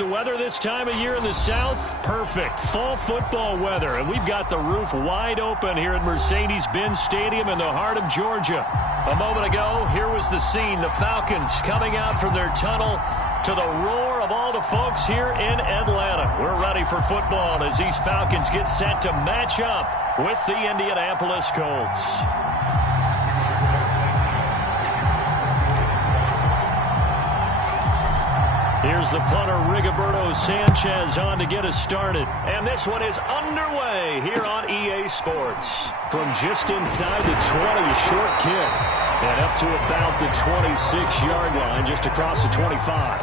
the weather this time of year in the South? Perfect. Fall football weather. And we've got the roof wide open here at Mercedes-Benz Stadium in the heart of Georgia. A moment ago, here was the scene. The Falcons coming out from their tunnel to the roar of all the folks here in Atlanta. We're ready for football as these Falcons get set to match up with the Indianapolis Colts. Here's the punter, Rigoberto Sanchez, on to get us started. And this one is underway here on EA Sports. From just inside the 20, a short kick. And up to about the 26-yard line, just across the 25.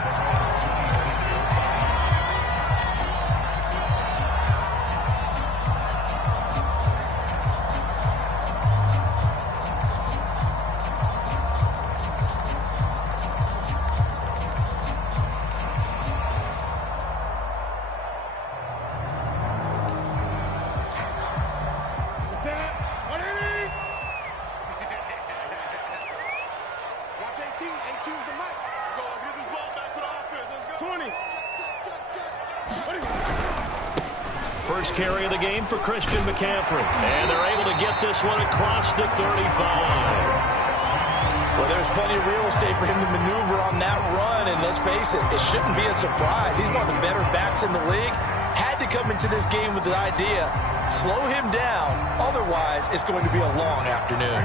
First carry of the game for Christian McCaffrey. And they're able to get this one across the 35. Well, there's plenty of real estate for him to maneuver on that run. And let's face it, it shouldn't be a surprise. He's one of the better backs in the league. Had to come into this game with the idea, slow him down. Otherwise, it's going to be a long afternoon.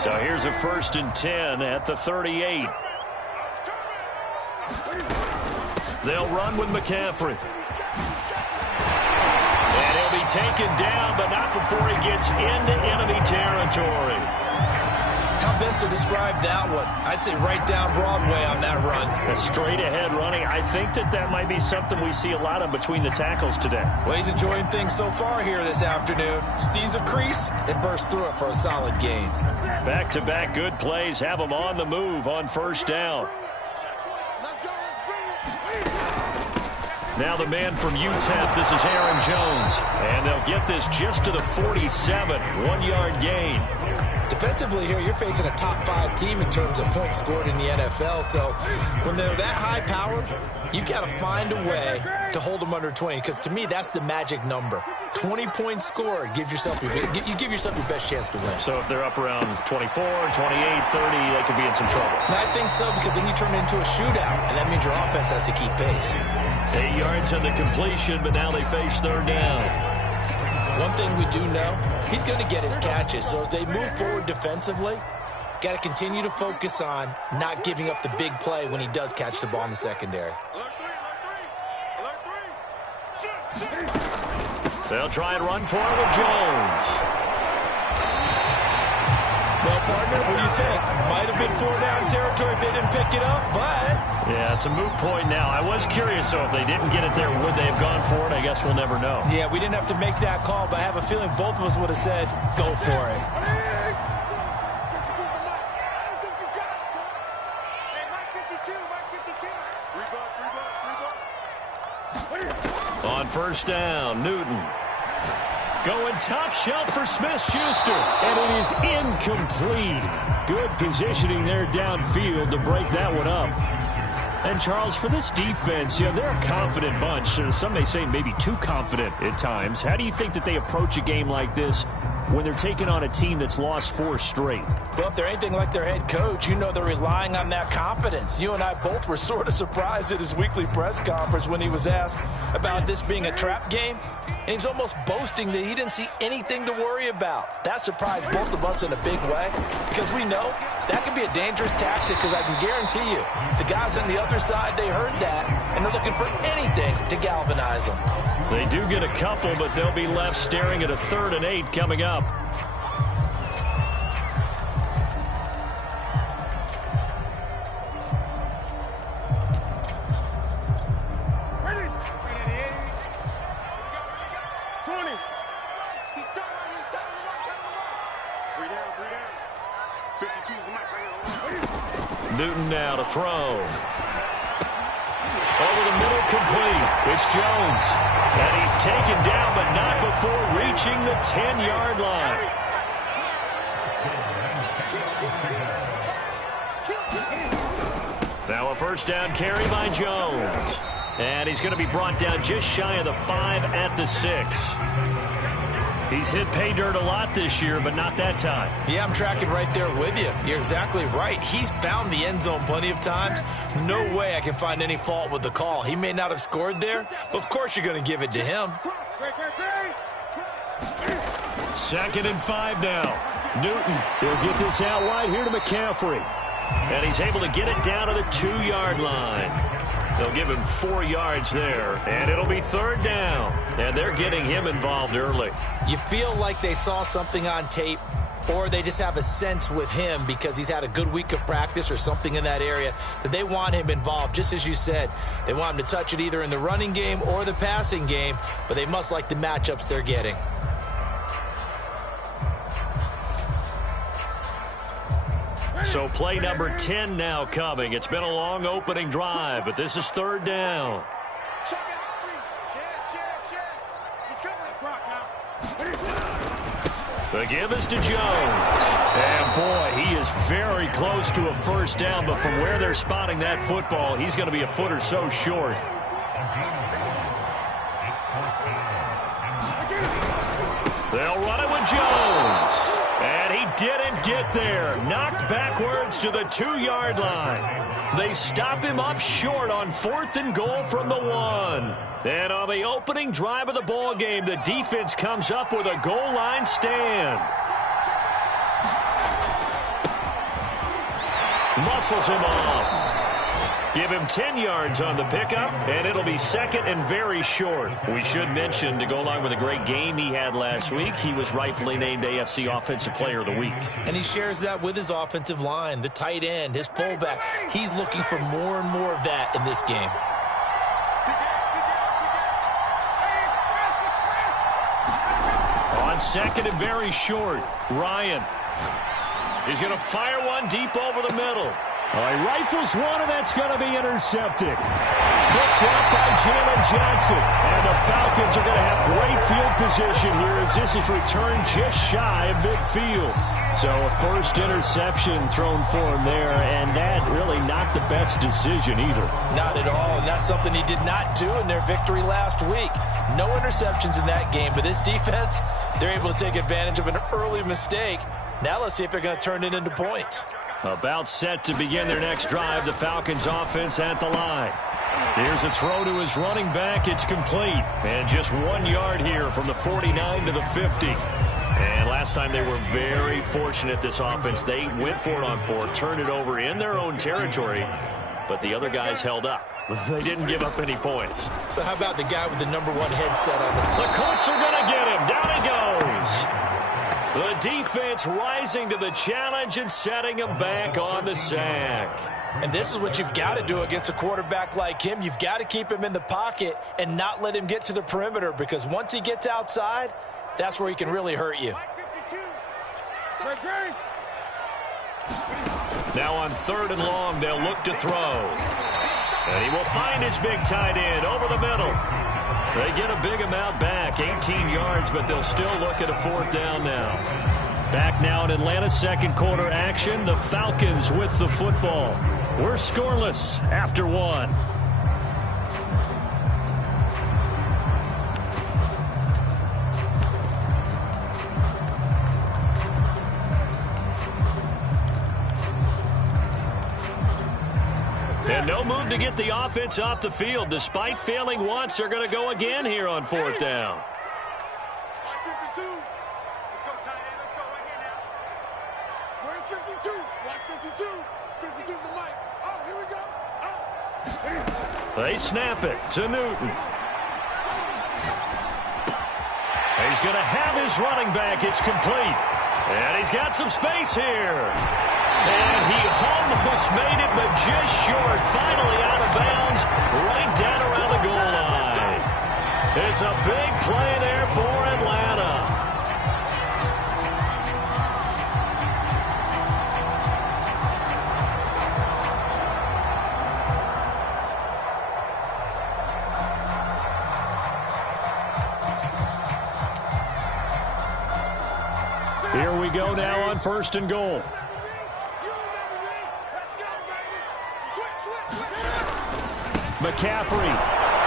So here's a 1st and 10 at the 38. They'll run with McCaffrey. And he'll be taken down, but not before he gets into enemy territory. How best to describe that one? I'd say right down Broadway on that run. A straight ahead running. I think that might be something we see a lot of between the tackles today. Well, he's enjoying things so far here this afternoon. Sees a crease and bursts through it for a solid gain. Back-to-back good plays have him on the move on 1st down. Now the man from UTEP, this is Aaron Jones. And they'll get this just to the 47, 1-yard gain. Defensively here, you're facing a top 5 team in terms of points scored in the NFL. So when they're that high-powered, you've got to find a way to hold them under 20. Because to me, that's the magic number. 20 points scored, you give yourself your best chance to win. So if they're up around 24, 28, 30, they could be in some trouble. I think so, because then you turn it into a shootout, and that means your offense has to keep pace. 8 yards on the completion, but now they face 3rd down. One thing we do know, he's going to get his catches. So as they move forward defensively, got to continue to focus on not giving up the big play when he does catch the ball in the secondary. They'll try and run for it with Jones. Well, partner, what do you think? Might have been 4-down territory if they didn't pick it up, but... Yeah, it's a moot point now. I was curious, so if they didn't get it there, would they have gone for it? I guess we'll never know. Yeah, we didn't have to make that call, but I have a feeling both of us would have said, go for it. On 1st down, Newton. Going top shelf for Smith-Schuster. And it is incomplete. Good positioning there downfield to break that one up. And, Charles, for this defense, they're a confident bunch. Some may say maybe too confident at times. How do you think that they approach a game like this when they're taking on a team that's lost 4 straight? Well, if they're anything like their head coach, they're relying on that confidence. You and I both were sort of surprised at his weekly press conference when he was asked about this being a trap game. And he's almost boasting that he didn't see anything to worry about. That surprised both of us in a big way because we know that can be a dangerous tactic because I can guarantee you the guys on the other side, they heard that, and they're looking for anything to galvanize them. They do get a couple, but they'll be left staring at a 3rd and 8 coming up. Newton now to throw. Over the middle, complete. It's Jones. And he's taken down, but not before reaching the 10-yard line. Now a 1st down carry by Jones. And he's going to be brought down just shy of the 5 at the 6. He's hit pay dirt a lot this year, but not that time. Yeah, I'm tracking right there with you. You're exactly right. He's found the end zone plenty of times. No way I can find any fault with the call. He may not have scored there, but of course you're going to give it to him. 2nd and 5 now. Newton, he'll get this out wide here to McCaffrey. And he's able to get it down to the 2-yard line. They'll give him 4 yards there, and it'll be 3rd down. And they're getting him involved early. You feel like they saw something on tape, or they just have a sense with him because he's had a good week of practice or something in that area that they want him involved. Just as you said, they want him to touch it either in the running game or the passing game, but they must like the matchups they're getting. So play number 10 now coming. It's been a long opening drive, but this is 3rd down. The give is to Jones. And boy, he is very close to a 1st down, but from where they're spotting that football, he's going to be a foot or so short. They'll run it with Jones. And he didn't get there. Knocked backwards to the 2-yard line. They stop him up short on 4th and goal from the 1. And on the opening drive of the ball game, the defense comes up with a goal line stand. Muscles him off. Give him 10 yards on the pickup, and it'll be 2nd and very short. We should mention, to go along with a great game he had last week, he was rightfully named AFC Offensive Player of the Week. And he shares that with his offensive line, the tight end, his fullback. He's looking for more and more of that in this game. On 2nd and very short, Ryan. He's going to fire one deep over the middle. He rifles one, and that's going to be intercepted. Picked up by Jalen Johnson. And the Falcons are going to have great field position here as this is returned just shy of midfield. So a first interception thrown for him there, and that really not the best decision either. Not at all, and that's something he did not do in their victory last week. No interceptions in that game, but this defense, they're able to take advantage of an early mistake. Now let's see if they're going to turn it into points. About set to begin their next drive, the Falcons offense at the line. Here's a throw to his running back. It's complete. And just 1 yard here from the 49 to the 50. And last time they were very fortunate, this offense. They went for it on 4, turned it over in their own territory, but the other guys held up. They didn't give up any points. So how about the guy with the #1 headset on? The Colts are going to get him. Down he goes. The defense rising to the challenge and setting him back on the sack. And this is what you've got to do against a quarterback like him. You've got to keep him in the pocket and not let him get to the perimeter, because once he gets outside, that's where he can really hurt you. Now on 3rd and long, they'll look to throw. And he will find his big tight end over the middle. They get a big amount back, 18 yards, but they'll still look at a 4th down now. Back now in Atlanta's 2nd quarter action, the Falcons with the football. We're scoreless after 1. And no move to get the offense off the field. Despite failing once, they're going to go again here on 4th down. They snap it to Newton. He's going to have his running back. It's complete. And he's got some space here. And he almost made it, but just short. Finally out of bounds, right down around the goal line. It's a big play there for Atlanta. Here we go now on 1st and goal. McCaffrey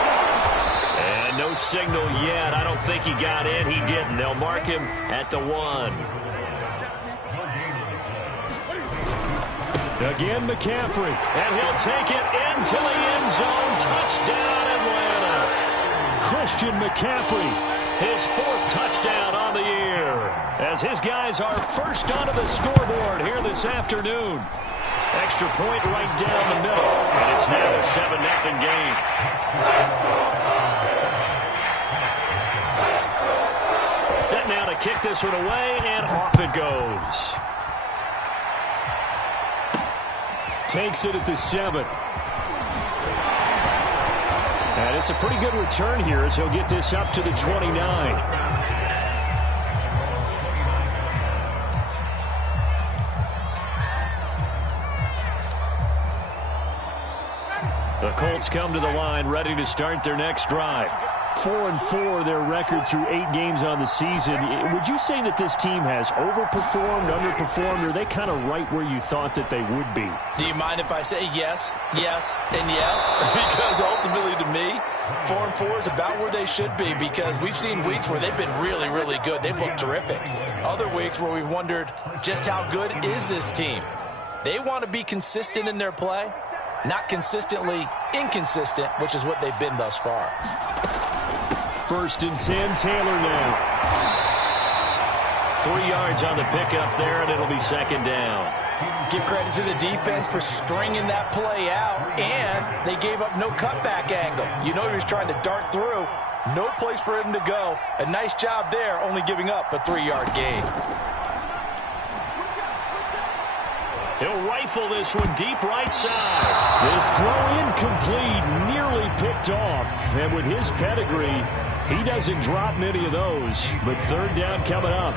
And no signal yet. I don't think he got in. He didn't. They'll mark him at the 1. Again, McCaffrey. And he'll take it into the end zone. Touchdown, Atlanta. Christian McCaffrey, his 4th touchdown on the year, as his guys are first onto the scoreboard here this afternoon. Extra point right down the middle, and it's now a 7-0 game. Set now to kick this one away, and off it goes. Takes it at the 7. And it's a pretty good return here as he'll get this up to the 29. The Colts come to the line ready to start their next drive. 4-4 their record through 8 games on the season. Would you say that this team has overperformed, underperformed, or are they kind of right where you thought that they would be? Do you mind if I say yes, yes, and yes? Because ultimately to me, 4-4 is about where they should be, because we've seen weeks where they've been really, really good. They've looked terrific. Other weeks where we've wondered just how good is this team. They want to be consistent in their play, not consistently inconsistent, which is what they've been thus far. 1st and 10, Taylor now. 3 yards on the pickup there, and it'll be 2nd down. Give credit to the defense for stringing that play out, and they gave up no cutback angle. You know he was trying to dart through. No place for him to go. A nice job there, only giving up a 3-yard gain. He'll rifle this one deep right side. This throw incomplete, nearly picked off. And with his pedigree, he doesn't drop many of those. But 3rd down coming up.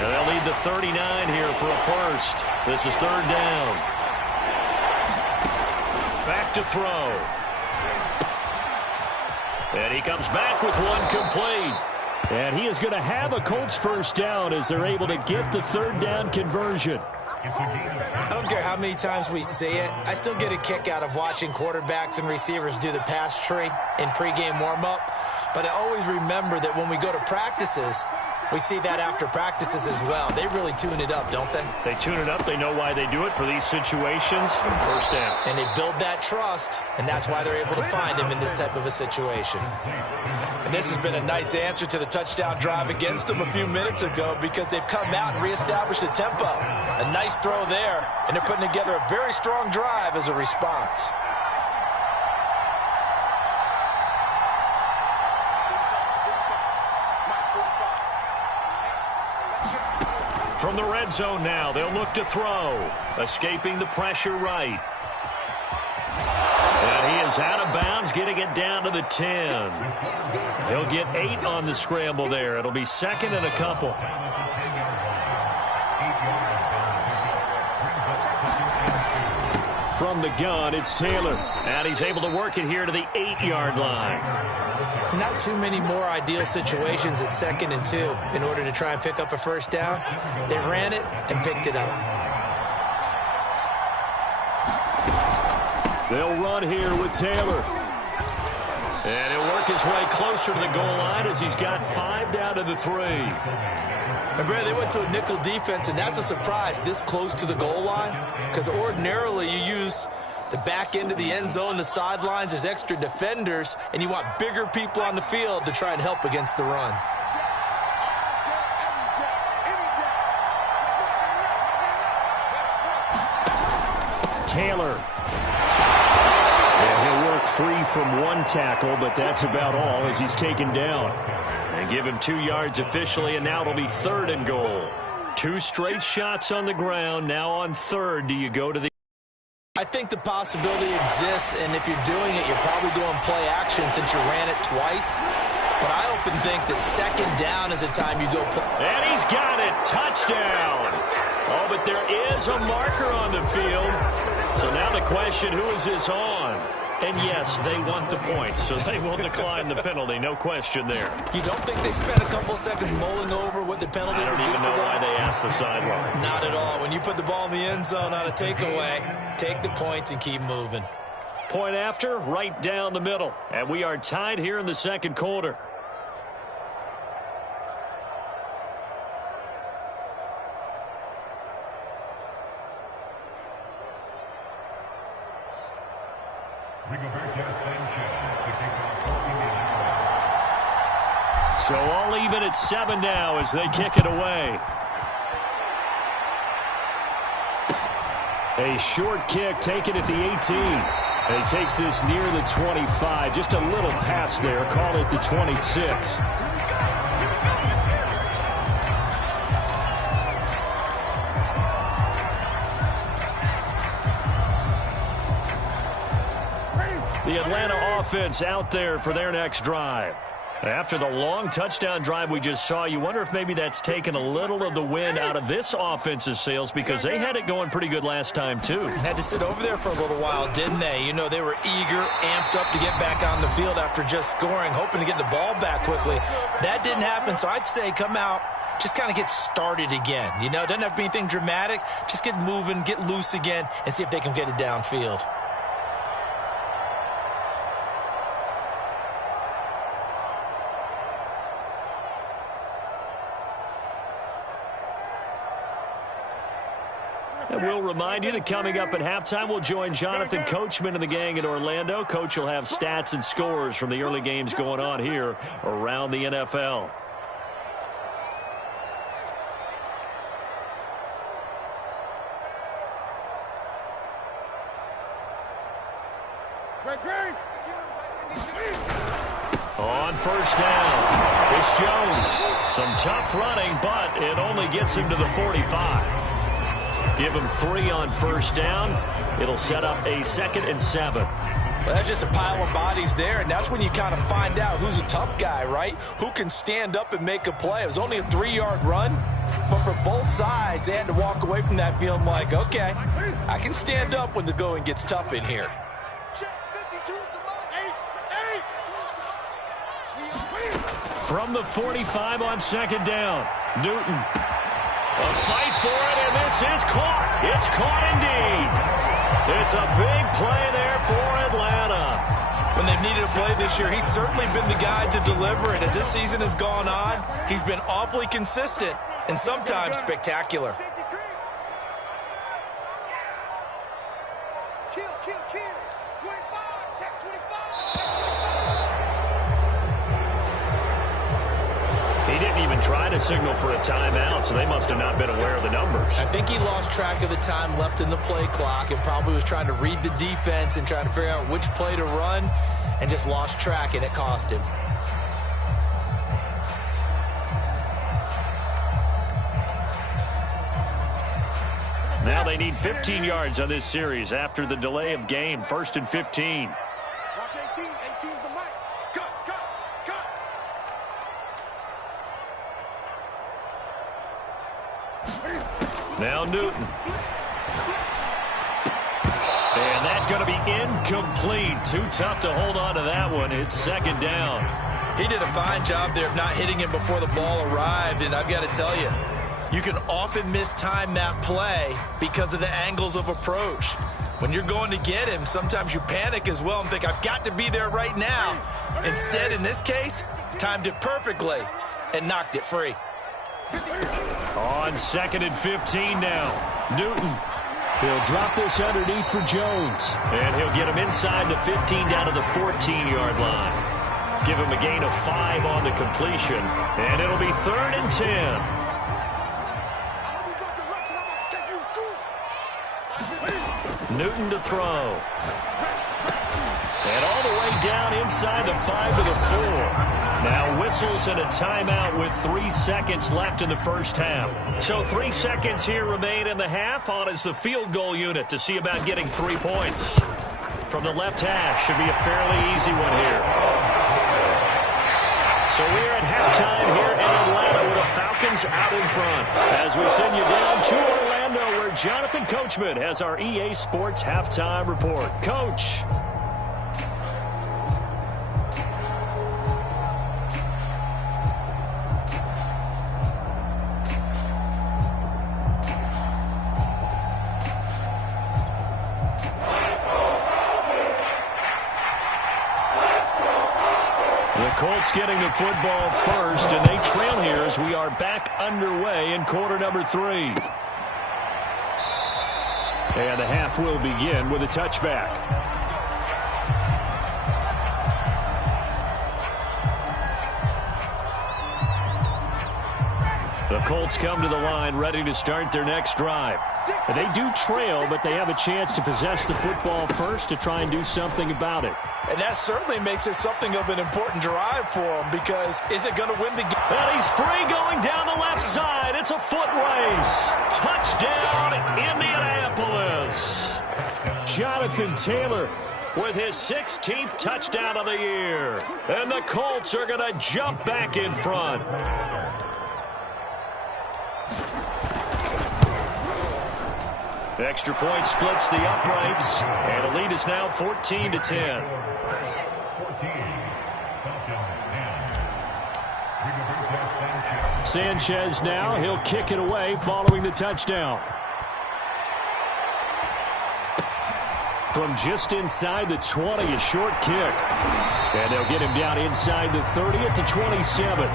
They'll need the 39 here for a first. This is 3rd down. Back to throw. And he comes back with one complete. And he is going to have a Colts first down as they're able to get the 3rd down conversion. I don't care how many times we see it. I still get a kick out of watching quarterbacks and receivers do the pass tree in pregame warm-up. But I always remember that when we go to practices, we see that after practices as well. They really tune it up, don't they? They tune it up. They know why they do it for these situations. First down. And they build that trust, and that's why they're able to find him in this type of a situation. And this has been a nice answer to the touchdown drive against them a few minutes ago, because they've come out and reestablished the tempo. A nice throw there, and they're putting together a very strong drive as a response. From the red zone now, they'll look to throw. Escaping the pressure right. And he is out of bounds, getting it down to the 10. He'll get 8 on the scramble there. It'll be 2nd and a couple. From the gun, it's Taylor. And he's able to work it here to the 8-yard line. Not too many more ideal situations at 2nd and 2 in order to try and pick up a first down. They ran it and picked it up. They'll run here with Taylor. And he'll work his way closer to the goal line as he's got 5 down to the 3. And Brad, they went to a nickel defense, and that's a surprise this close to the goal line, because ordinarily you use the back end of the end zone, the sidelines as extra defenders, and you want bigger people on the field to try and help against the run. Taylor. And he'll work free from one tackle, but that's about all as he's taken down. And give him 2 yards officially, and now it'll be 3rd and goal. 2 straight shots on the ground. Now on 3rd, do you go to the... I think the possibility exists, and if you're doing it, you're probably going play action since you ran it twice. But I often think that 2nd down is a time you go play. And he's got it. Touchdown. Oh, but there is a marker on the field. So now the question, who is this on? And yes, they want the points, so they will decline the penalty. No question there. You don't think they spent a couple of seconds mulling over what the penalty would do? I don't even know why they asked the sideline. Not at all. When you put the ball in the end zone on a takeaway, take the points and keep moving. Point after, right down the middle. And we are tied here in the second quarter. So all even at 7 now as they kick it away. A short kick taken at the 18. And he takes this near the 25. Just a little pass there. Call it the 26. The Atlanta offense out there for their next drive. After the long touchdown drive we just saw, you wonder if maybe that's taken a little of the wind out of this offense's sails because they had it going pretty good last time, too. Had to sit over there for a little while, didn't they? You know, they were eager, amped up to get back on the field after just scoring, hoping to get the ball back quickly. That didn't happen, so I'd say come out, just kind of get started again. You know, it doesn't have to be anything dramatic. Just get moving, get loose again, and see if they can get it downfield. And we'll remind you that coming up at halftime, we'll join Jonathan Coachman and the gang in Orlando. Coach will have stats and scores from the early games going on here around the NFL. On first down, it's Jones. Some tough running, but it only gets him to the 45. Give him 3 on first down. It'll set up a 2nd and 7. Well, that's just a pile of bodies there, and that's when you kind of find out who's a tough guy, right? Who can stand up and make a play. It was only a 3-yard run, but for both sides, they had to walk away from that feeling like, okay, I can stand up when the going gets tough in here. From the 45 on 2nd down, Newton. A fight for it, and this is caught. It's caught indeed. It's a big play there for Atlanta. When they've needed a play this year, he's certainly been the guy to deliver it. As this season has gone on, he's been awfully consistent and sometimes spectacular. He didn't even try to signal for a timeout, so they must have not been aware of the numbers. I think he lost track of the time left in the play clock and probably was trying to read the defense and trying to figure out which play to run and just lost track, and it cost him. Now they need 15 yards on this series after the delay of game. 1st and 15. Watch 18. 18's the mic. Cut. Now Newton. And that's going to be incomplete. Too tough to hold on to that one. It's 2nd down. He did a fine job there of not hitting him before the ball arrived, and I've got to tell you, you can often mistime that play because of the angles of approach. When you're going to get him, sometimes you panic as well and think, I've got to be there right now. Instead, in this case, timed it perfectly and knocked it free. On 2nd and 15 now. Newton. He'll drop this underneath for Jones. And he'll get him inside the 15 down to the 14-yard line. Give him a gain of 5 on the completion. And it'll be 3rd and 10. Newton to throw. And all the way down inside the 5 to the 4. Now whistles and a timeout with 3 seconds left in the first half. So 3 seconds here remain in the half. On is the field goal unit to see about getting 3 points. From the left hash, should be a fairly easy one here. So we're at halftime here in Atlanta with the Falcons out in front. As we send you down to Orlando where Jonathan Coachman has our EA Sports halftime report. Coach. Colts getting the football first, and they trail here as we are back underway in quarter number 3. And the half will begin with a touchback. The Colts come to the line ready to start their next drive. They do trail, but they have a chance to possess the football first to try and do something about it. And that certainly makes it something of an important drive for him, because is it going to win the game? And he's free going down the left side. It's a foot race. Touchdown, Indianapolis. Jonathan Taylor with his 16th touchdown of the year. And the Colts are going to jump back in front. Extra point splits the uprights, and the lead is now 14-10. Sanchez now, he'll kick it away following the touchdown. From just inside the 20, a short kick. And they'll get him down inside the 30 at the 27.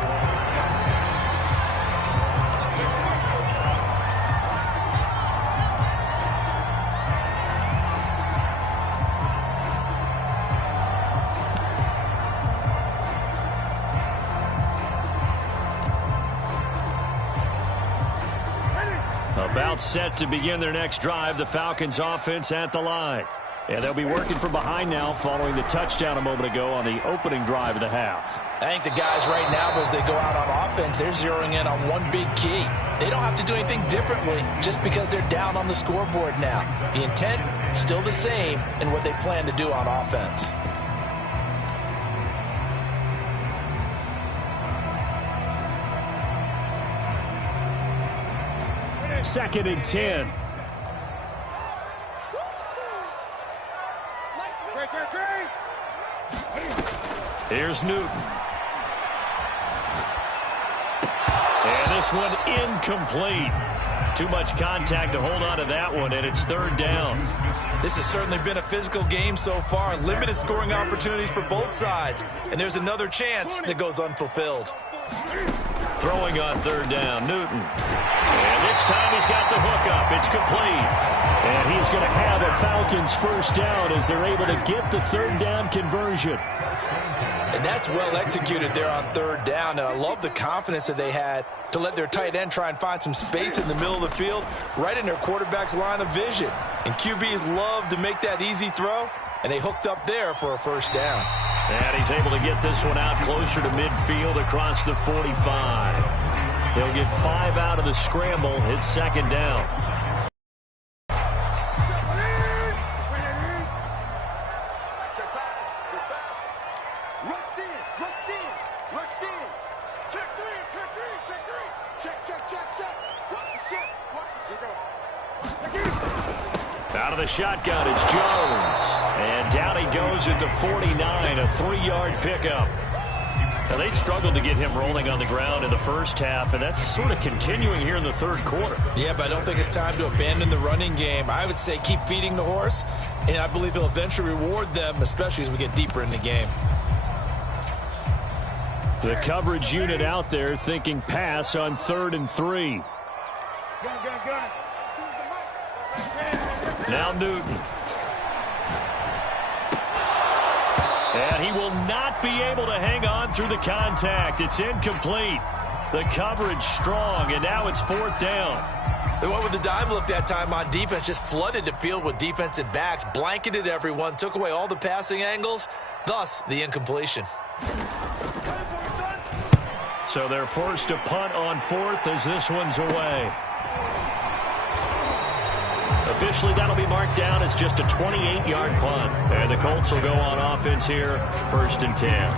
About set to begin their next drive, the Falcons offense at the line. And they'll be working from behind now following the touchdown a moment ago on the opening drive of the half. I think the guys right now, as they go out on offense, they're zeroing in on one big key. They don't have to do anything differently just because they're down on the scoreboard now. The intent, still the same in what they plan to do on offense. Second and 10. Here's Newton. And this one incomplete. Too much contact to hold on to that one, and it's third down. This has certainly been a physical game so far. Limited scoring opportunities for both sides. And there's another chance that goes unfulfilled. Throwing on third down, Newton. And this time he's got the hook up. It's complete. And he's going to have a Falcons first down as they're able to get the third down conversion. And that's well executed there on third down. And I love the confidence that they had to let their tight end try and find some space in the middle of the field, right in their quarterback's line of vision. And QBs love to make that easy throw, and they hooked up there for a first down. And he's able to get this one out closer to midfield across the 45. He'll get 5 out of the scramble. It's second down. Out of the shotgun, it's Jones. And down he goes at the 49, a 3-yard pickup. Now, they struggled to get him rolling on the ground in the first half, and that's sort of continuing here in the third quarter. Yeah, but I don't think it's time to abandon the running game. I would say keep feeding the horse, and I believe he'll eventually reward them, especially as we get deeper in the game. The coverage unit out there thinking pass on 3rd and 3. Now Newton. And he will not be able to hang on through the contact. It's incomplete. The coverage strong, and now it's 4th down. They went with the dime look that time on defense, just flooded the field with defensive backs, blanketed everyone, took away all the passing angles, thus the incompletion. So they're forced to punt on 4th as this one's away. Officially, that'll be marked down as just a 28-yard punt. And the Colts will go on offense here, 1st and 10.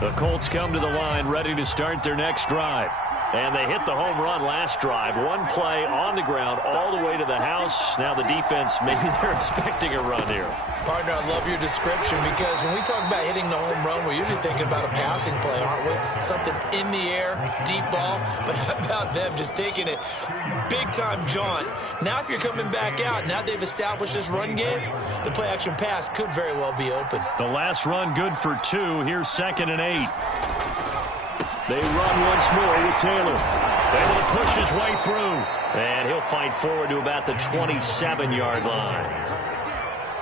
The Colts come to the line ready to start their next drive. And they hit the home run last drive. One play on the ground all the way to the house. Now the defense, maybe they're expecting a run here. Partner, I love your description because when we talk about hitting the home run, we're usually thinking about a passing play, aren't we? Something in the air, deep ball. But how about them just taking it big-time jaunt? Now if you're coming back out, now they've established this run game, the play-action pass could very well be open. The last run good for 2. Here's 2nd and 8. They run once more with Taylor. Able to push his way through. And he'll fight forward to about the 27-yard line.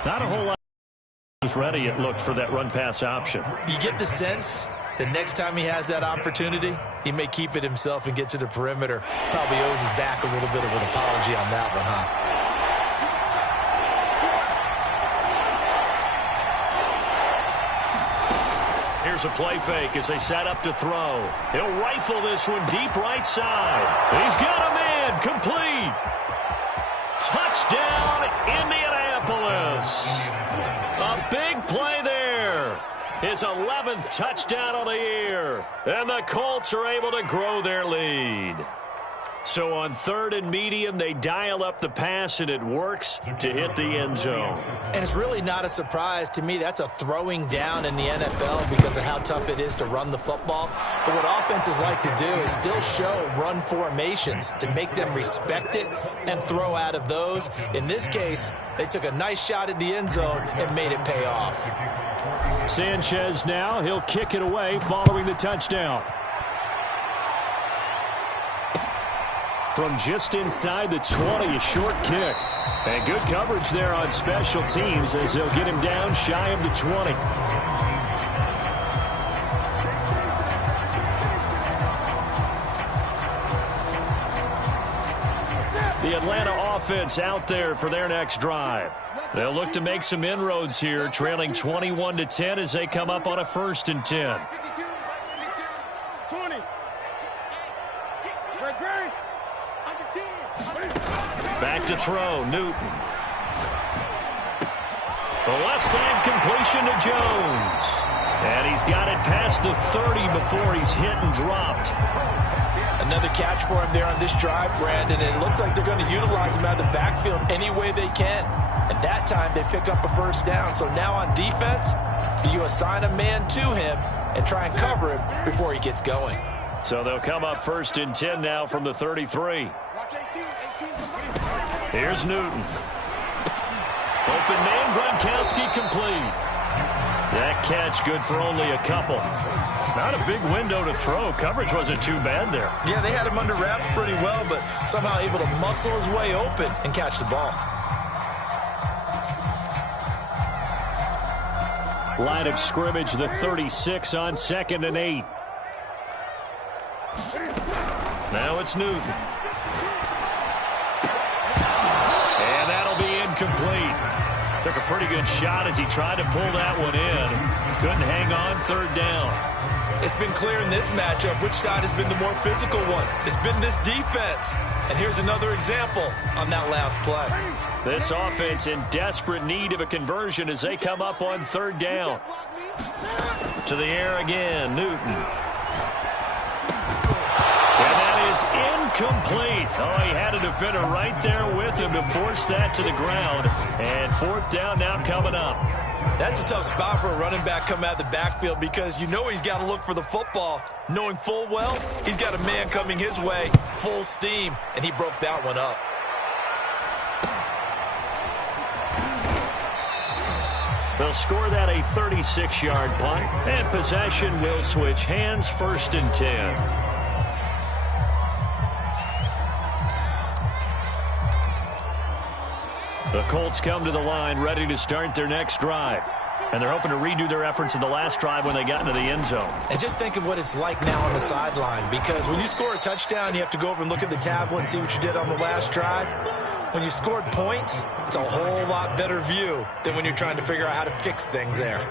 Not a whole lot was ready, it looked, for that run-pass option. You get the sense that next time he has that opportunity, he may keep it himself and get to the perimeter. Probably owes his back a little bit of an apology on that one, huh? Here's a play fake as they set up to throw. He'll rifle this one deep right side. He's got a man. Complete. Touchdown, Indianapolis. A big play there. His 11th touchdown of the year. And the Colts are able to grow their lead. So on 3rd and medium, they dial up the pass, and it works to hit the end zone. And it's really not a surprise to me. That's a throwing down in the NFL because of how tough it is to run the football. But what offenses like to do is still show run formations to make them respect it and throw out of those. In this case, they took a nice shot at the end zone and made it pay off. Sanchez now, he'll kick it away following the touchdown. From just inside the 20, a short kick. And good coverage there on special teams as they'll get him down shy of the 20. The Atlanta offense out there for their next drive. They'll look to make some inroads here, trailing 21-10 as they come up on a 1st and 10. Back to throw, Newton. The left side completion to Jones. And he's got it past the 30 before he's hit and dropped. Another catch for him there on this drive, Brandon, and it looks like they're going to utilize him out of the backfield any way they can. And that time they pick up a 1st down. So now on defense, you assign a man to him and try and cover him before he gets going. So they'll come up 1st and 10 now from the 33. Here's Newton. Open man, Gronkowski complete. That catch good for only a couple. Not a big window to throw. Coverage wasn't too bad there. Yeah, they had him under wraps pretty well, but somehow able to muscle his way open and catch the ball. Line of scrimmage, the 36 on 2nd and 8. Now it's Newton. And that'll be incomplete. Took a pretty good shot as he tried to pull that one in. Couldn't hang on 3rd down. It's been clear in this matchup which side has been the more physical one. It's been this defense. And here's another example on that last play. This offense in desperate need of a conversion as they come up on 3rd down. To the air again, Newton. And that is incomplete. Oh, he had a defender right there with him to force that to the ground. And 4th down now coming up. That's a tough spot for a running back coming out of the backfield because you know he's got to look for the football, knowing full well he's got a man coming his way, full steam, and he broke that one up. They'll score that a 36-yard punt, and possession will switch hands, 1st and 10. The Colts come to the line ready to start their next drive. And they're hoping to redo their efforts in the last drive when they got into the end zone. And just think of what it's like now on the sideline, because when you score a touchdown, you have to go over and look at the tablet and see what you did on the last drive. When you scored points, it's a whole lot better view than when you're trying to figure out how to fix things there.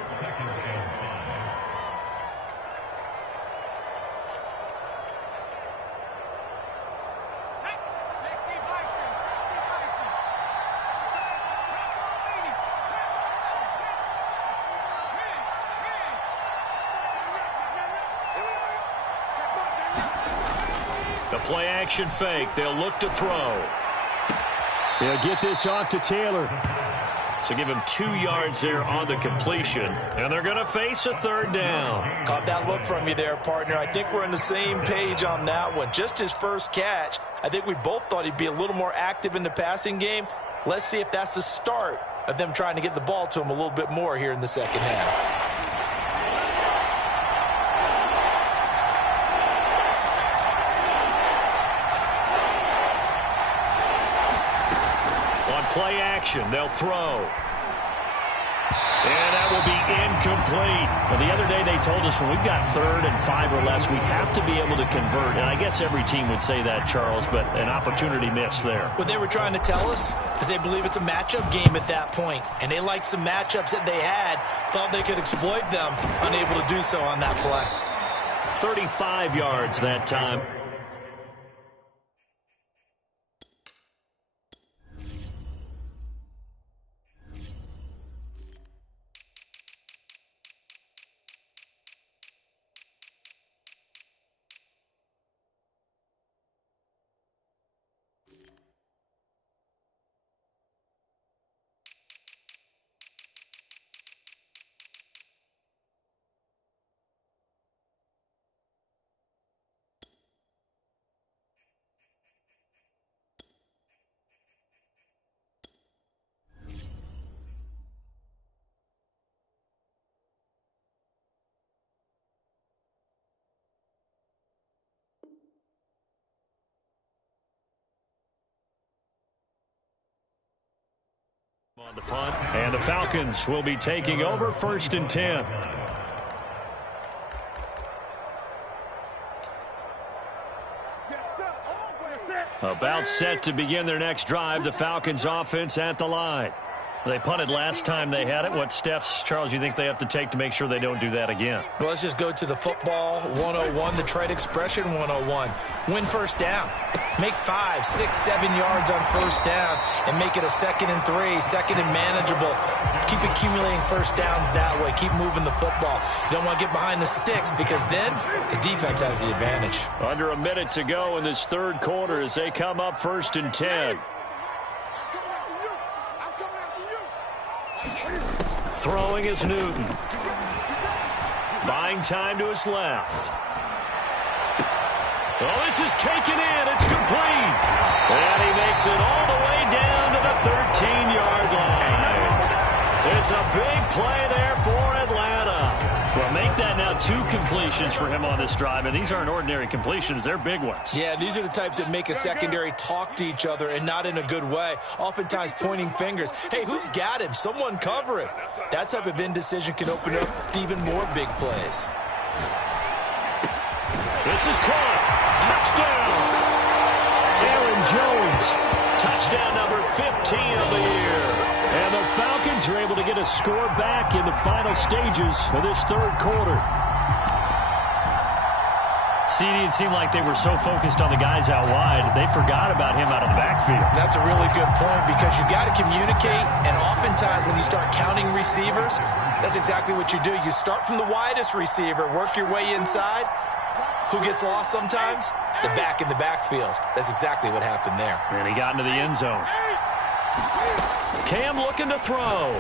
The play action fake. They'll look to throw. They'll get this off to Taylor. So give him 2 yards there on the completion. And they're going to face a third down. Caught that look from you there, partner. I think we're on the same page on that one. Just his first catch. I think we both thought he'd be a little more active in the passing game. Let's see if that's the start of them trying to get the ball to him a little bit more here in the second half. Play action. They'll throw. And that will be incomplete. Well, the other day they told us when we've got 3rd and 5 or less, we have to be able to convert. And I guess every team would say that, Charles, but an opportunity missed there. What they were trying to tell us is they believe it's a matchup game at that point. And they liked some matchups that they had, thought they could exploit them, unable to do so on that play. 35 yards that time. On the punt, and the Falcons will be taking over 1st and 10. About set to begin their next drive, the Falcons offense at the line. They punted last time they had it. What steps, Charles, you think they have to take to make sure they don't do that again? Well, let's just go to the football 101, the trade expression 101. Win first down. Make 5, 6, 7 yards on first down and make it a 2nd and 3, 2nd and manageable. Keep accumulating first downs that way. Keep moving the football. You don't want to get behind the sticks because then the defense has the advantage. Under a minute to go in this 3rd quarter as they come up 1st and 10. Throwing is Newton. Buying time to his left. Oh, this is taken in. It's complete. And he makes it all the way down to the 13-yard line. It's a big play there for Atlanta. Well, make that now 2 completions for him on this drive, and these aren't ordinary completions. They're big ones. Yeah, these are the types that make a secondary talk to each other and not in a good way, oftentimes pointing fingers. Hey, who's got him? Someone cover him. That type of indecision can open up to even more big plays. This is caught. Touchdown. Aaron Jones. Touchdown number 15 of the year. And the Falcons are able to get a score back in the final stages of this 3rd quarter. CD, it seemed like they were so focused on the guys out wide, they forgot about him out of the backfield. That's a really good point because you've got to communicate, and oftentimes when you start counting receivers, that's exactly what you do. You start from the widest receiver, work your way inside. Who gets lost sometimes? The back in the backfield. That's exactly what happened there. And he got into the end zone. Cam looking to throw.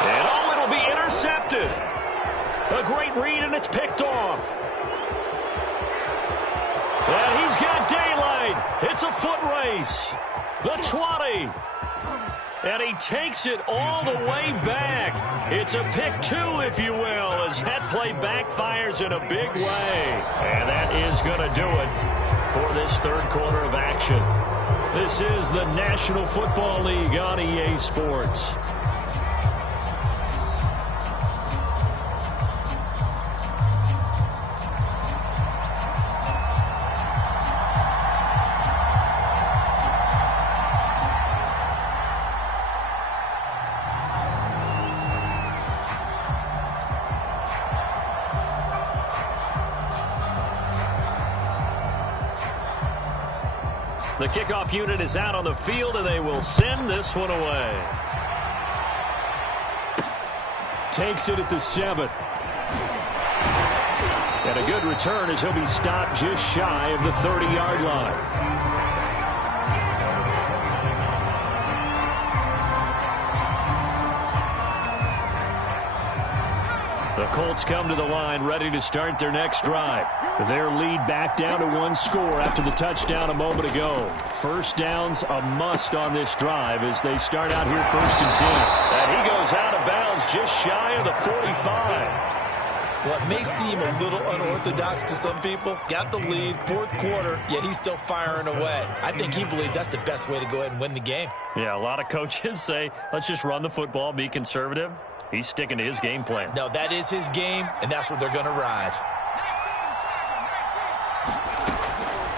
And oh, it'll be intercepted. A great read, and it's picked off. And he's got daylight. It's a foot race. The 20. And he takes it all the way back. It's a pick 2, if you will, as that play backfires in a big way. And that is going to do it for this 3rd quarter of action. This is the National Football League on EA Sports. The kickoff unit is out on the field, and they will send this one away. Takes it at the 7. And a good return as he'll be stopped just shy of the 30-yard line. The Colts come to the line ready to start their next drive. Their lead back down to 1 score after the touchdown a moment ago. First down's a must on this drive as they start out here 1st and 10. And he goes out of bounds just shy of the 45. What may seem a little unorthodox to some people, got the lead, 4th quarter, yet he's still firing away. I think he believes that's the best way to go ahead and win the game. Yeah, a lot of coaches say, let's just run the football, be conservative. He's sticking to his game plan. No, that is his game, and that's what they're going to ride.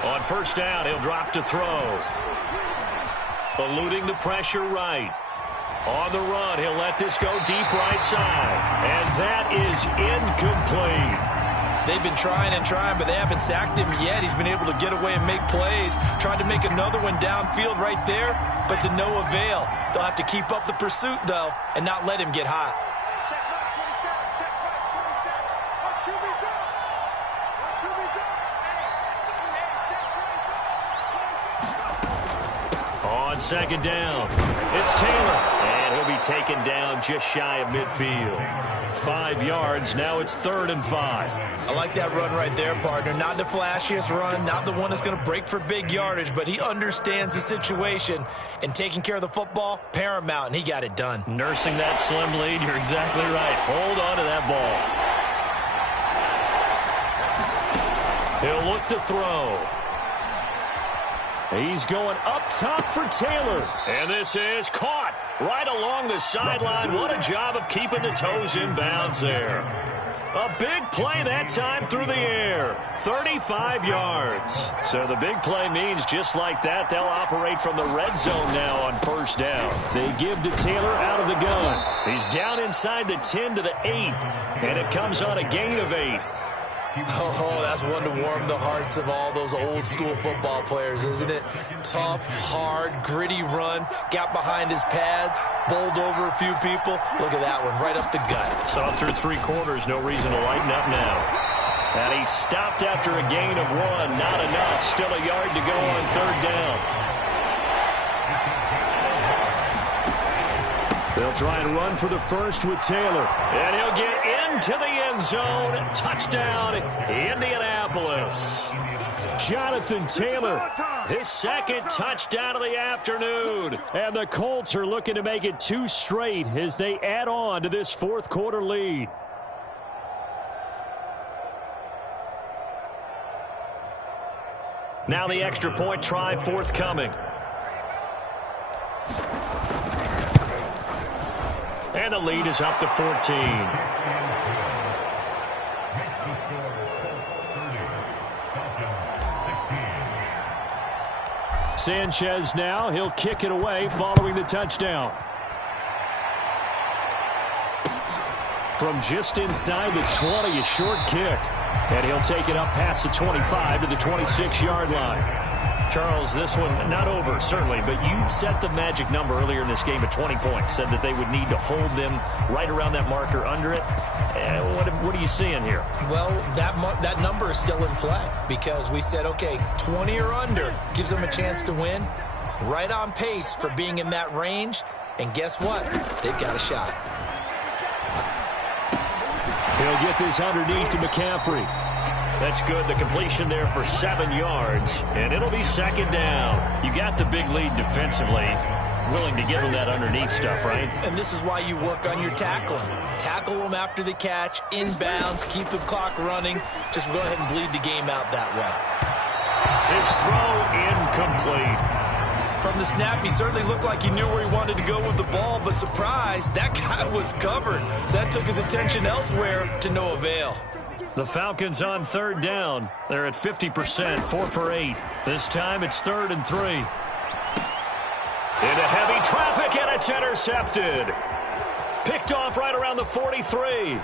On 1st down, he'll drop to throw. Eluding the pressure right. On the run, he'll let this go deep right side. And that is incomplete. They've been trying and trying, but they haven't sacked him yet. He's been able to get away and make plays. Tried to make another one downfield right there, but to no avail. They'll have to keep up the pursuit, though, and not let him get hot. On 2nd down, it's Taylor, and he'll be taken down just shy of midfield. 5 yards, now it's 3rd and 5. I like that run right there, partner. Not the flashiest run, not the one that's going to break for big yardage, but he understands the situation, and taking care of the football, paramount, and he got it done. Nursing that slim lead, you're exactly right. Hold on to that ball. He'll look to throw. He's going up top for Taylor. And this is caught right along the sideline. What a job of keeping the toes in bounds there. A big play that time through the air. 35 yards. So the big play means just like that, they'll operate from the red zone now on 1st down. They give to Taylor out of the gun. He's down inside the 10 to the 8. And it comes on a gain of 8. Oh, that's one to warm the hearts of all those old-school football players, isn't it? Tough, hard, gritty run, got behind his pads, bowled over a few people. Look at that one, right up the gut. Saw through 3 quarters, no reason to lighten up now. And he stopped after a gain of 1, not enough. Still a yard to go on 3rd down. They'll try and run for the first with Taylor. And he'll get into the end zone. Touchdown, Indianapolis. Jonathan Taylor, his 2nd touchdown of the afternoon. And the Colts are looking to make it 2 straight as they add on to this 4th quarter lead. Now the extra point try forthcoming. And the lead is up to 14. Sanchez now, he'll kick it away following the touchdown. From just inside the 20, a short kick. And he'll take it up past the 25 to the 26-yard line. Charles, this one not over, certainly, but you set the magic number earlier in this game at 20 points. Said that they would need to hold them right around that marker under it. What are you seeing here? Well, that number is still in play because we said, okay, 20 or under gives them a chance to win. Right on pace for being in that range. And guess what? They've got a shot. He'll get this underneath to McCaffrey. That's good. The completion there for 7 yards. And it'll be 2nd down. You got the big lead defensively. Willing to give them that underneath stuff, right? And this is why you work on your tackling. Tackle them after the catch, inbounds, keep the clock running. Just go ahead and bleed the game out that way. His throw incomplete. From the snap, he certainly looked like he knew where he wanted to go with the ball, but surprise, that guy was covered. So that took his attention elsewhere to no avail. The Falcons on 3rd down. They're at 50%, 4 for 8. This time it's 3rd and 3. Into heavy traffic, and it's intercepted. Picked off right around the 43.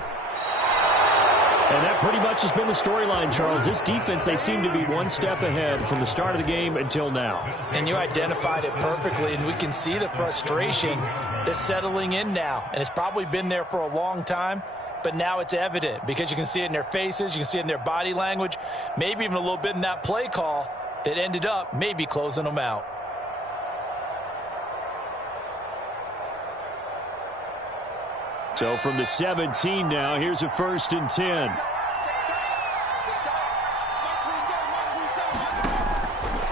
And that pretty much has been the storyline, Charles. This defense, they seem to be one step ahead from the start of the game until now. And you identified it perfectly, and we can see the frustration that's settling in now. And it's probably been there for a long time. but now it's evident because you can see it in their faces, you can see it in their body language, maybe even a little bit in that play call that ended up maybe closing them out. So from the 17 now, here's a 1st and 10.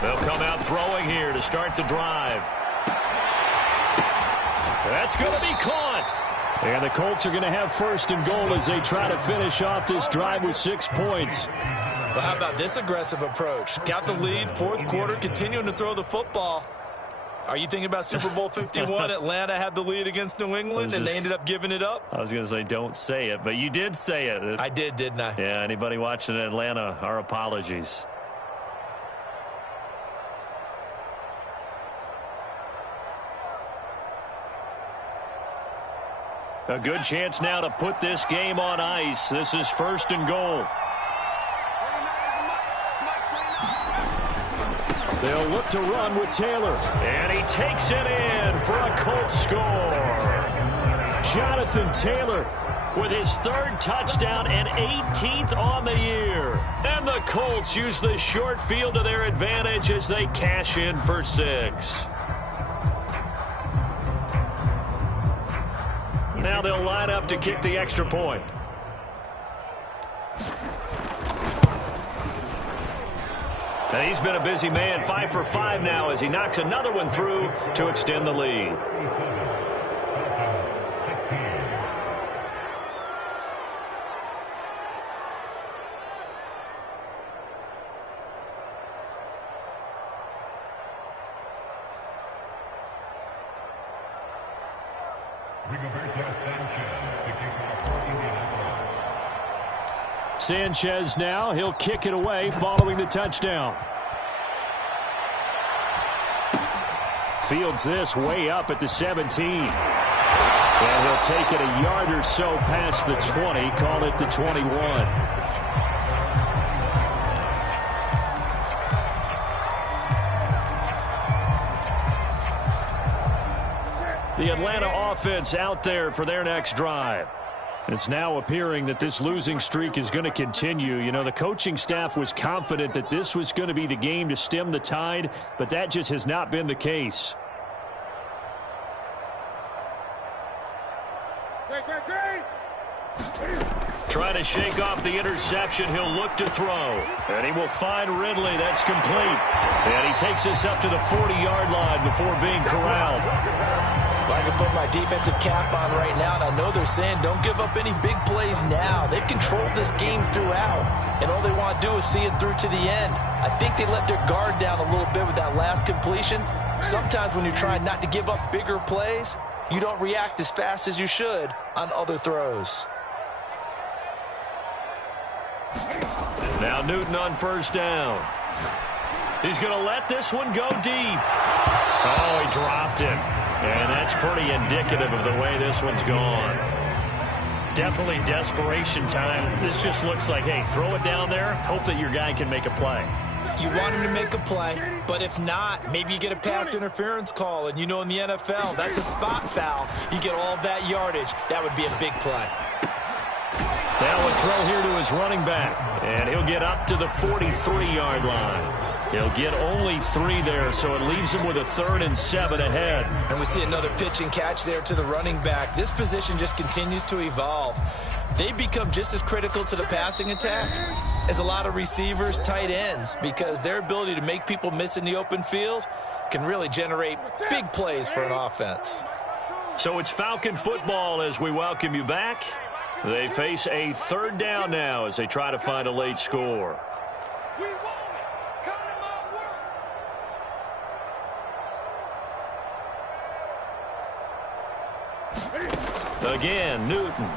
They'll come out throwing here to start the drive. That's going to be caught. And the Colts are going to have 1st and goal as they try to finish off this drive with 6 points. Well, how about this aggressive approach? Got the lead, 4th quarter, continuing to throw the football. Are you thinking about Super Bowl 51? Atlanta had the lead against New England, and they ended up giving it up? I was going to say don't say it, but you did say it. I did, didn't I? Yeah, anybody watching Atlanta, our apologies. A good chance now to put this game on ice. This is 1st and goal. They'll look to run with Taylor. And he takes it in for a Colts score. Jonathan Taylor with his 3rd touchdown and 18th on the year. And the Colts use the short field to their advantage as they cash in for 6. Now they'll line up to kick the extra point. And he's been a busy man, 5 for 5 now as he knocks another one through to extend the lead. Sanchez now, he'll kick it away following the touchdown. Fields this way up at the 17. And he'll take it a yard or so past the 20, call it the 21. The Atlanta offense out there for their next drive. It's now appearing that this losing streak is going to continue. You know, the coaching staff was confident that this was going to be the game to stem the tide, but that just has not been the case. Trying to shake off the interception. He'll look to throw. And he will find Ridley. That's complete. And he takes us up to the 40-yard line before being corralled. I can put my defensive cap on right now, and I know they're saying don't give up any big plays now. They've controlled this game throughout, and all they want to do is see it through to the end. I think they let their guard down a little bit with that last completion. Sometimes when you're trying not to give up bigger plays, you don't react as fast as you should on other throws. Now Newton on 1st down. He's going to let this one go deep. Oh, he dropped it. And that's pretty indicative of the way this one's gone. Definitely desperation time. This just looks like, hey, throw it down there, hope that your guy can make a play. You want him to make a play, but if not, maybe you get a pass interference call. And you know in the NFL, that's a spot foul. You get all that yardage. That would be a big play. Now a throw here to his running back. And he'll get up to the 43-yard line. He'll get only 3 there, so it leaves him with a 3rd and 7 ahead. And we see another pitch and catch there to the running back. This position just continues to evolve. They become just as critical to the passing attack as a lot of receivers, tight ends, because their ability to make people miss in the open field can really generate big plays for an offense. So it's Falcon football as we welcome you back. They face a 3rd down now as they try to find a late score. Again, Newton.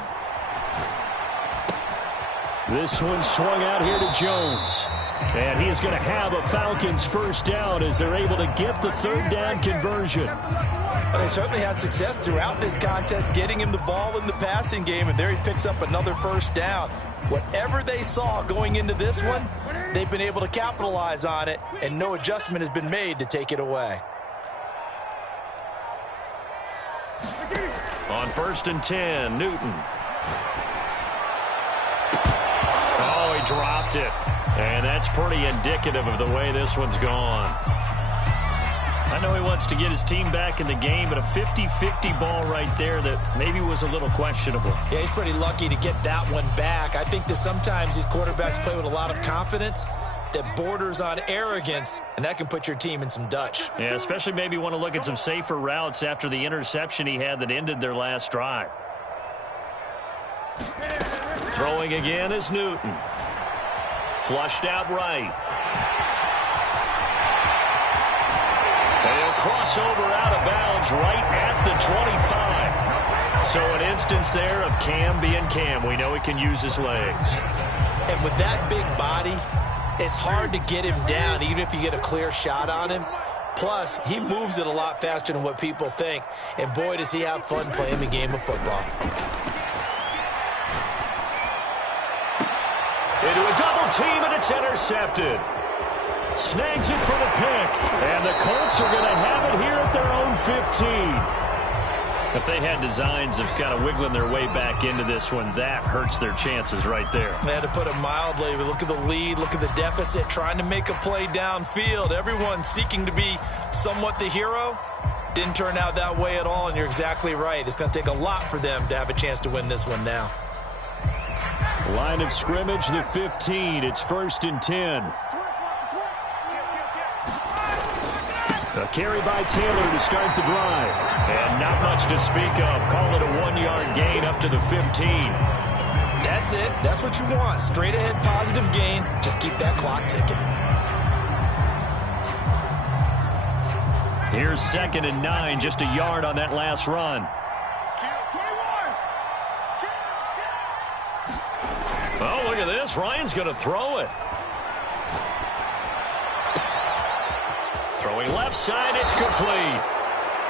This one swung out here to Jones. And he is going to have a Falcons 1st down as they're able to get the 3rd down conversion. Well, they certainly had success throughout this contest, getting him the ball in the passing game, and there he picks up another 1st down. Whatever they saw going into this one, they've been able to capitalize on it, and no adjustment has been made to take it away. On 1st and 10, Newton. dropped it. And that's pretty indicative of the way this one's gone. I know he wants to get his team back in the game, but a 50-50 ball right there that maybe was a little questionable. Yeah, he's pretty lucky to get that one back. I think that sometimes these quarterbacks play with a lot of confidence that borders on arrogance, and that can put your team in some Dutch. Yeah, especially maybe want to look at some safer routes after the interception he had that ended their last drive. Throwing again is Newton. Flushed out right. They'll cross over out of bounds right at the 25. So an instance there of Cam being Cam. We know he can use his legs. And with that big body, it's hard to get him down, even if you get a clear shot on him. Plus, he moves it a lot faster than what people think. And boy, does he have fun playing the game of football. Into a double team, and it's intercepted. Snags it for the pick. And the Colts are going to have it here at their own 15. If they had designs of kind of wiggling their way back into this one, that hurts their chances right there. They had to put it mildly. Look at the lead. Look at the deficit. Trying to make a play downfield. Everyone seeking to be somewhat the hero. Didn't turn out that way at all, and you're exactly right. It's going to take a lot for them to have a chance to win this one now. Line of scrimmage, the 15. It's 1st and 10. A carry by Taylor to start the drive. And not much to speak of. Call it a 1-yard gain up to the 15. That's it. That's what you want. Straight ahead positive gain. Just keep that clock ticking. Here's 2nd and 9. Just a yard on that last run. Oh, look at this. Ryan's going to throw it. Throwing left side, it's complete.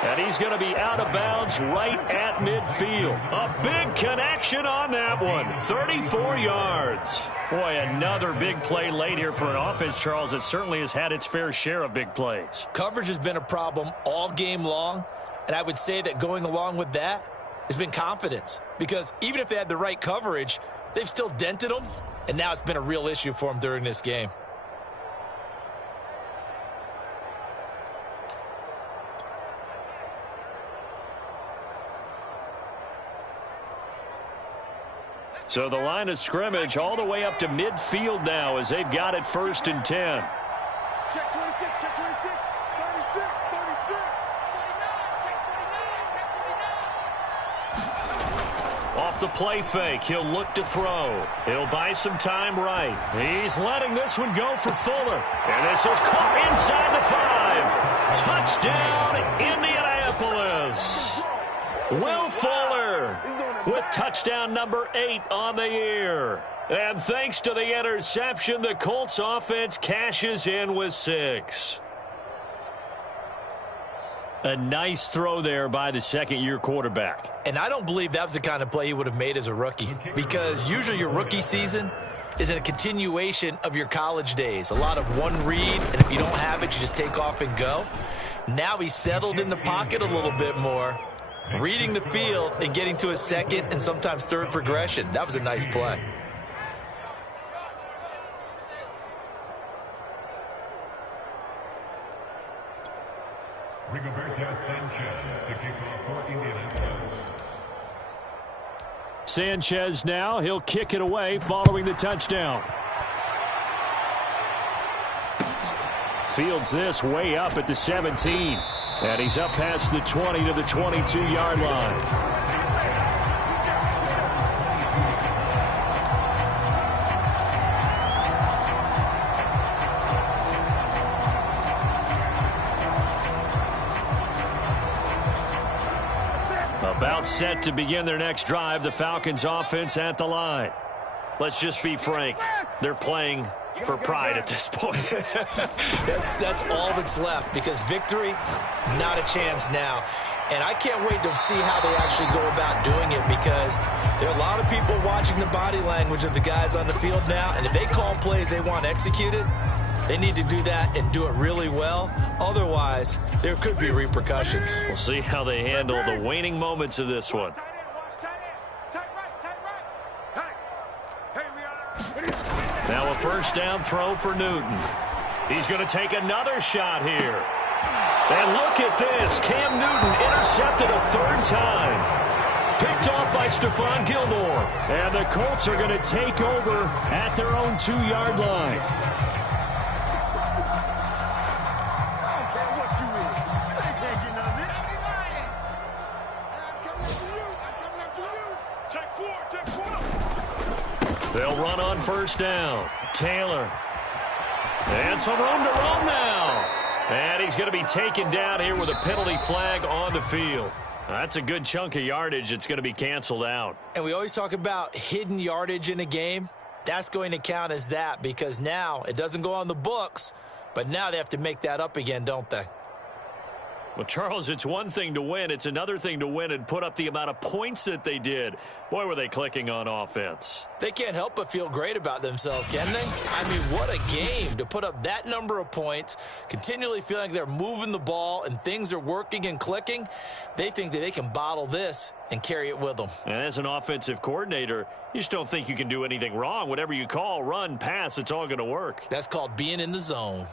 And he's going to be out of bounds right at midfield. A big connection on that one. 34 yards. Boy, another big play late here for an offense, Charles, that certainly has had its fair share of big plays. Coverage has been a problem all game long, and I would say that going along with that has been confidence. Because even if they had the right coverage, they've still dented them, and now it's been a real issue for them during this game. So the line of scrimmage all the way up to midfield now as they've got it 1st and 10. Check 26, check 26, 36, 36. Off the play fake, he'll look to throw. He'll buy some time right. He's letting this one go for Fuller. And this is caught inside the 5. Touchdown, Indianapolis. Will Fuller with touchdown number 8 on the year. And thanks to the interception, the Colts offense cashes in with 6. A nice throw there by the second-year quarterback. And I don't believe that was the kind of play he would have made as a rookie, because usually your rookie season is a continuation of your college days. A lot of one read, and if you don't have it, you just take off and go. Now he's settled in the pocket a little bit more, reading the field and getting to his second and sometimes third progression. That was a nice play. Sanchez now, he'll kick it away following the touchdown. Fields this way up at the 17. And he's up past the 20 to the 22-yard line. About set to begin their next drive, the Falcons offense at the line. Let's just be frank. They're playing for pride at this point. That's all that's left, because victory, not a chance now. And I can't wait to see how they actually go about doing it, because there are a lot of people watching the body language of the guys on the field now, and if they call plays they want executed, they need to do that and do it really well. Otherwise, there could be repercussions. We'll see how they handle the waning moments of this one. Now a first down throw for Newton. He's going to take another shot here. And look at this. Cam Newton intercepted a third time. Picked off by Stephon Gilmore. And the Colts are going to take over at their own 2-yard line. They'll run on first down. Taylor. And some room to roam now. And he's going to be taken down here with a penalty flag on the field. That's a good chunk of yardage. It's going to be canceled out. And we always talk about hidden yardage in a game. That's going to count as that because now it doesn't go on the books, but now they have to make that up again, don't they? Well, Charles, it's one thing to win. It's another thing to win and put up the amount of points that they did. Boy, were they clicking on offense. They can't help but feel great about themselves, can they? I mean, what a game to put up that number of points, continually feeling like they're moving the ball and things are working and clicking. They think that they can bottle this and carry it with them. And as an offensive coordinator, you just don't think you can do anything wrong. Whatever you call, run, pass, it's all going to work. That's called being in the zone.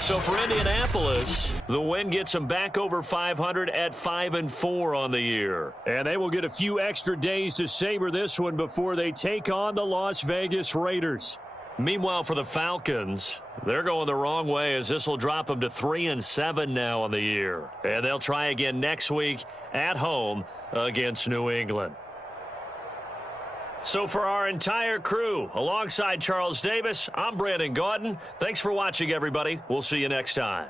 So for Indianapolis, the win gets them back over 500 at 5-4 on the year. And they will get a few extra days to savor this one before they take on the Las Vegas Raiders. Meanwhile, for the Falcons, they're going the wrong way as this will drop them to 3-7 now on the year. And they'll try again next week at home against New England. So for our entire crew, alongside Charles Davis, I'm Brandon Gaudin. Thanks for watching, everybody. We'll see you next time.